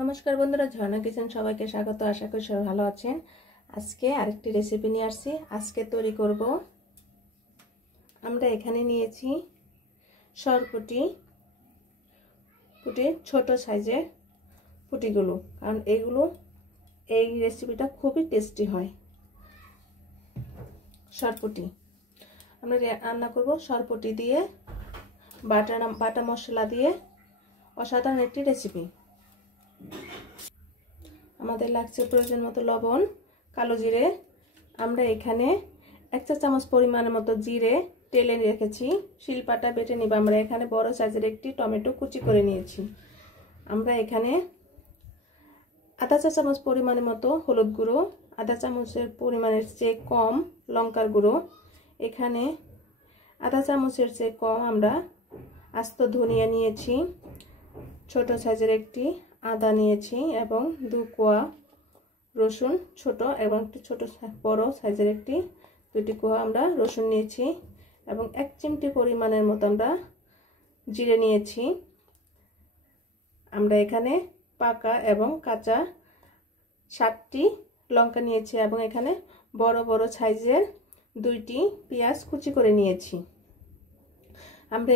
नमस्कार बंधुरा झर्णा किचेन सबाइके स्वागत। आशा करी सबाई भालो आछेन। आजके आरेकटी रेसिपि निये आसछि। आजके तैरि करब आमरा एखाने नियेछि सरपुटी छोटो साइजेर पुटिगुलो, कारण एगुलो এই রেসিপিটা খুবই টেস্টি হয়। सरपुटी আমরা রান্না করব सरपुटी দিয়ে বাটা মশলা দিয়ে অসাধারণ একটি রেসিপি। আমাদের লাগছে প্রয়োজন মতো লবণ, কালো জিরে। আমরা এখানে 1 চা চামচ পরিমাণের মতো জিরে তেলে রেখেছি, শিলপাটা বেটে নিব। আমরা এখানে বড় সাইজের একটি টমেটো কুচি করে নিয়েছি। আমরা এখানে আধা চা চামচ পরিমাণের মতো হলুদ গুঁড়ো, আধা চামচের পরিমাণের চেয়ে কম লঙ্কার গুঁড়ো, এখানে আধা চামচের চেয়ে কম আমরা আস্ত ধনিয়া নিয়েছি, ছোট সাইজের একটি আদা নিয়েছি এবং 2 কোয়া রসুন ছোট এবং একটি ছোট বড় সাইজের একটি 2টি কোয়া আমরা রসুন নিয়েছি এবং 1 চিমটি পরিমাণের মতো আমরা জিরে নিয়েছি। আমরা এখানে পাকা এবং কাঁচা 7টি লঙ্কা নিয়েছি এবং এখানে বড় বড় সাইজের 2টি পেঁয়াজ কুচি করে নিয়েছি। আমরা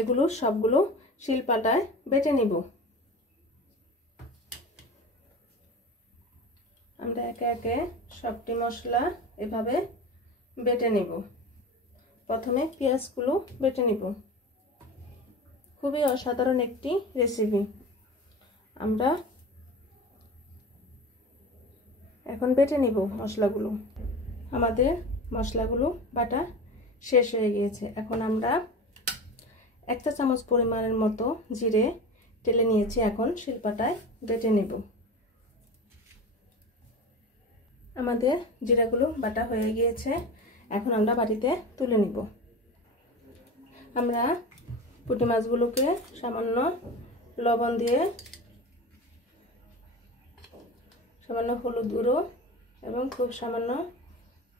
এগুলো সবগুলো শিলপাটায় বেটে নিব। আমরা একে একে সবটি মশলা এভাবে বেটে নিব। প্রথমে পেঁয়াজগুলো বেটে নিব। খুবই অসাধারণ একটি রেসিপি। আমরা এখন বেটে নিব মশলাগুলো। আমাদের মশলাগুলো বাটা শেষ হয়ে গিয়েছে। এখন আমরা 1 চা চামচ পরিমাণের মতো জিরে তেলে নিয়েছি, এখন শিলপাটায় বেটে নিব। আমাদের জিরাগুলো বাটা হয়ে গিয়েছে, এখন আমরা বাটিতে তুলে নিব। আমরা পুঁটি মাছগুলোকে সামান্য লবণ দিয়ে, সামান্য হলুদ গুঁড়ো এবং খুব সামান্য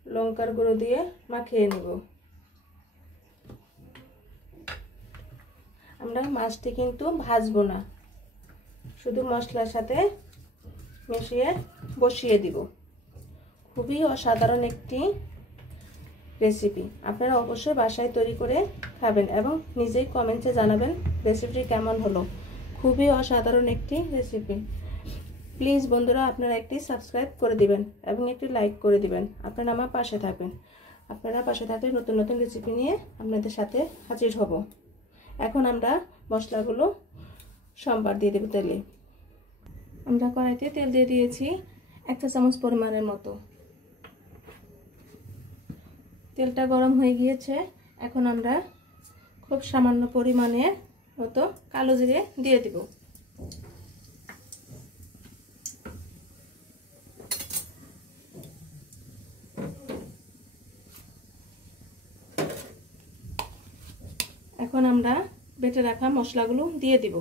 লঙ্কার গুঁড়ো দিয়ে মাখিয়ে নিব। আমরা মাছটি কিন্তু ভাজবো না, শুধু মশলার সাথে মিশিয়ে বসিয়ে দিব। খুবই অসাধারণ একটি রেসিপি। আপনারা অবশ্যই বাসায় তৈরি করে খাবেন এবং নিজেই কমেন্টে জানাবেন রেসিপিটি কেমন হলো। খুবই অসাধারণ একটি রেসিপি। প্লিজ বন্ধুরা, আপনারা একটি সাবস্ক্রাইব করে দিবেন এবং একটি লাইক করে দিবেন। আপনারা আমার পাশে থাকবেন। আপনারা পাশে থাকলে নতুন নতুন রেসিপি নিয়ে আপনাদের সাথে হাজির হব। এখন আমরা মশলাগুলো সম্বার দিয়ে দেব তেলে। আমরা কড়াইতে তেল দিয়ে দিয়েছি 1 চা চামচ পরিমাণের মতো। তেলটা গরম হয়ে গিয়েছে, এখন আমরা খুব সামান্য পরিমাণের মতো কালো জিরে দিয়ে দিব। এখন আমরা বেটে রাখা মশলাগুলো দিয়ে দিব।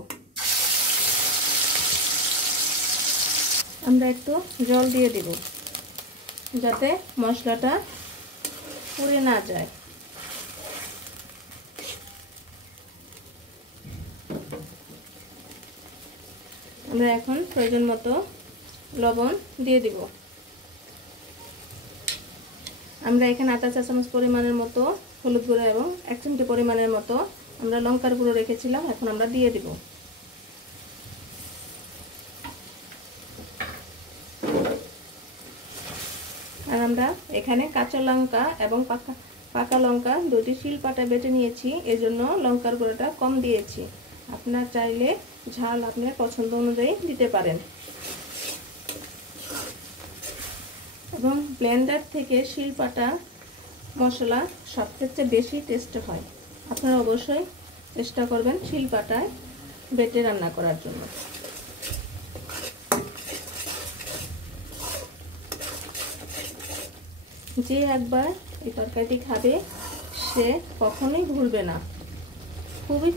আমরা একটু জল দিয়ে দিব যাতে মশলাটা পুড়ে না যায়। আমরা এখন প্রয়োজন মতো লবণ দিয়ে দিব। আমরা এখানে আধা চা চামচ পরিমাণের মতো হলুদ গুঁড়ো এবং 1 চিমটি পরিমাণের মতো আমরা লঙ্কার গুঁড়ো রেখেছিলাম, এখন আমরা দিয়ে দিব। আর আমরা এখানে কাঁচা লঙ্কা এবং পাকা লঙ্কা 2টি শিলপাটা বেটে নিয়েছি, এজন্য লঙ্কার গুঁড়োটা কম দিয়েছি। আপনারা চাইলে ঝাল আপনার পছন্দ অনুযায়ী দিতে পারেন। এবং ব্লেন্ডার থেকে শিলপাটা মশলা সবথেকে বেশি টেস্ট হয়। আপনারা অবশ্যই চেষ্টা করবেন শিলপাটায় বেটে রান্না করার জন্য। যে একবার এই তরকারিটি খাবে সে কখনোই ভুলবে না।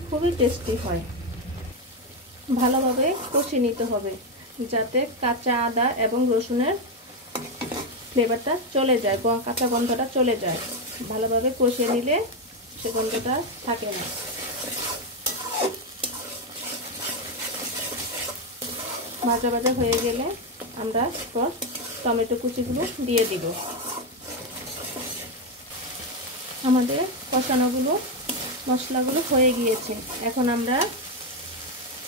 খুবই টেস্টি হয়। ভালোভাবে কষিয়ে নিতে হবে যাতে কাঁচা আদা এবং রসুনের ফ্লেভারটা চলে যায়, কাঁচা গন্ধটা চলে যায়। ভালোভাবে কষিয়ে নিলে সে গন্ধটা থাকে না। ভাজা ভাজা হয়ে গেলে আমরা পর টমেটো কুচিগুলো দিয়ে দিব। আমাদের কষানোগুলো মশলাগুলো হয়ে গিয়েছে। এখন আমরা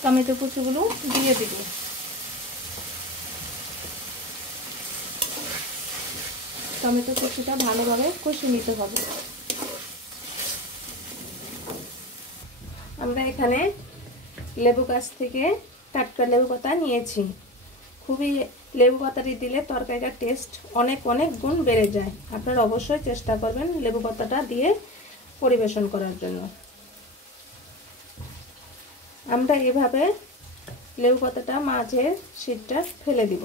টমেটো কুচিগুলো দিয়ে দিব। টমেটো কুচিটা ভালোভাবে কষিয়ে নিতে হবে। আমরা এখানে লেবু গাছ থেকে টাটকা লেবু পাতা নিয়েছি। খুবই লেবু পাতাটি দিলে তরকারিটার টেস্ট অনেক গুণ বেড়ে যায়। আপনারা অবশ্যই চেষ্টা করবেন লেবু পাতাটা দিয়ে পরিবেশন করার জন্য। আমরা এভাবে লেবু পাতাটা মাঝের শীটটা ফেলে দিব।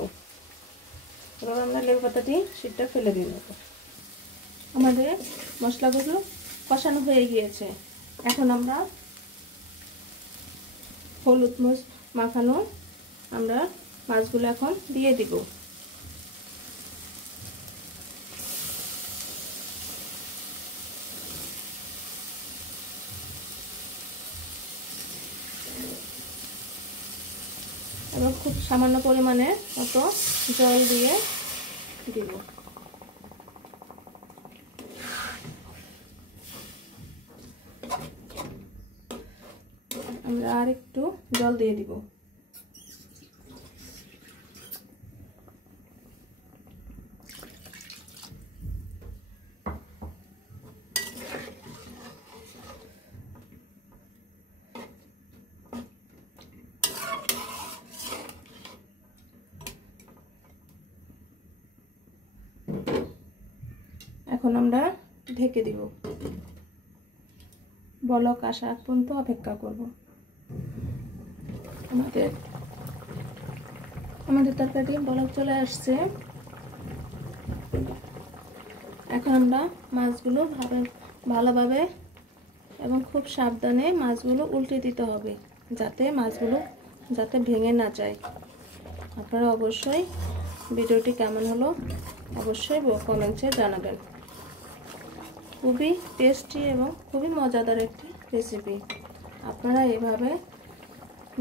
এবার আমরা লেবু পাতাটি শীটটা ফেলে দিব। আমাদের মশলাগুলো কষানো হয়ে গিয়েছে। এখন আমরা হলুদ মরিচ মাখানো আমরা মাছগুলো এখন দিয়ে দিব। এবং খুব সামান্য পরিমাণে মতো জল দিয়ে দিব। আমরা আর একটু জল দিয়ে দিব। এখন আমরা ঢেকে দিব। বলক আসা পর্যন্ত অপেক্ষা করব। আমাদের তরকারি বলক চলে আসছে। এখন আমরা মাছগুলো ভালোভাবে এবং খুব সাবধানে মাছগুলো উল্টে দিতে হবে, যাতে মাছগুলো ভেঙে না যায়। আপনারা অবশ্যই ভিডিওটি কেমন হলো অবশ্যই কমেন্টে জানাবেন। খুবই টেস্টি এবং খুবই মজাদার একটি রেসিপি। আপনারা এভাবে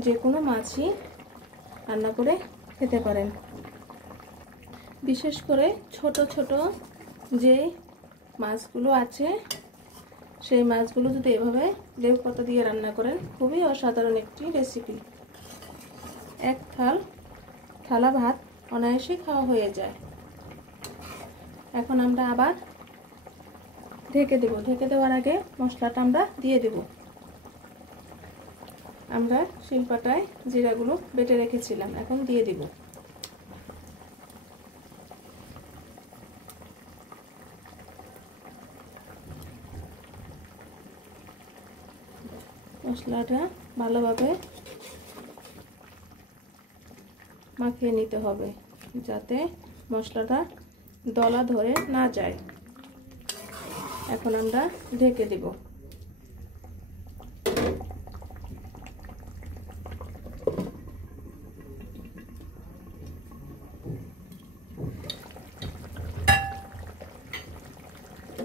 যে কোনো মাছই রান্না করে খেতে পারেন। বিশেষ করে ছোট ছোট যে মাছগুলো আছে সেই মাছগুলো যদি এভাবে লেবু পাতা দিয়ে রান্না করেন, খুবই অসাধারণ একটি রেসিপি। এক থালা ভাত অনায়াসে খাওয়া হয়ে যায়। এখন আমরা আবার ঢেকে দেব। ঢেকে দেওয়ার আগে মশলাটা আমরা দিয়ে দেব। আমরা শিলপাটায় জিরাগুলো বেটে রেখেছিলাম, এখন দিয়ে দিব। মশলাটা ভালোভাবে মাখিয়ে নিতে হবে, যাতে মশলাটা দলা ধরে না যায়। এখন আমরা ঢেকে দিব।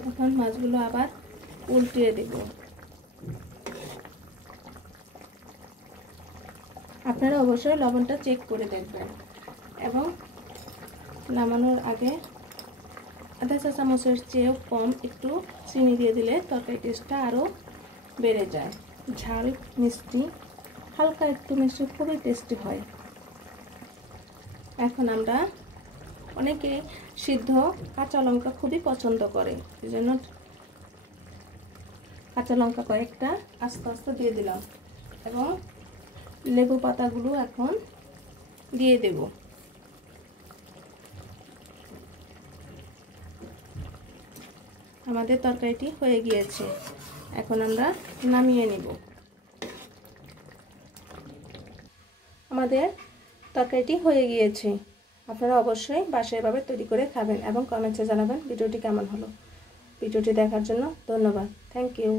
এখন মাছগুলো আবার উল্টিয়ে দিব। আপনারা অবশ্যই লবণটা চেক করে দেখবেন এবং নামানোর আগে আধা চা চামচের চেয়েও কম একটু চিনি দিয়ে দিলে তরকারি টেস্টটা আরও বেড়ে যায়। ঝাল মিষ্টি হালকা একটু মিষ্টি খুবই টেস্টি হয়। এখন আমরা অনেকে সিদ্ধ কাঁচা লঙ্কা খুবই পছন্দ করে, এই জন্য কাঁচা লঙ্কা কয়েকটা আস্তে আস্তে দিয়ে দিলাম এবং লেবু পাতাগুলো এখন দিয়ে দেব। আমাদের তরকারিটি হয়ে গিয়েছে। এখন আমরা নামিয়ে নিব। আমাদের তরকারিটি হয়ে গিয়েছে। আপনারা অবশ্যই বাসায় এভাবে তৈরি করে খাবেন এবং কমেন্টে জানাবেন ভিডিওটি কেমন হলো। ভিডিওটি দেখার জন্য ধন্যবাদ। Thank you.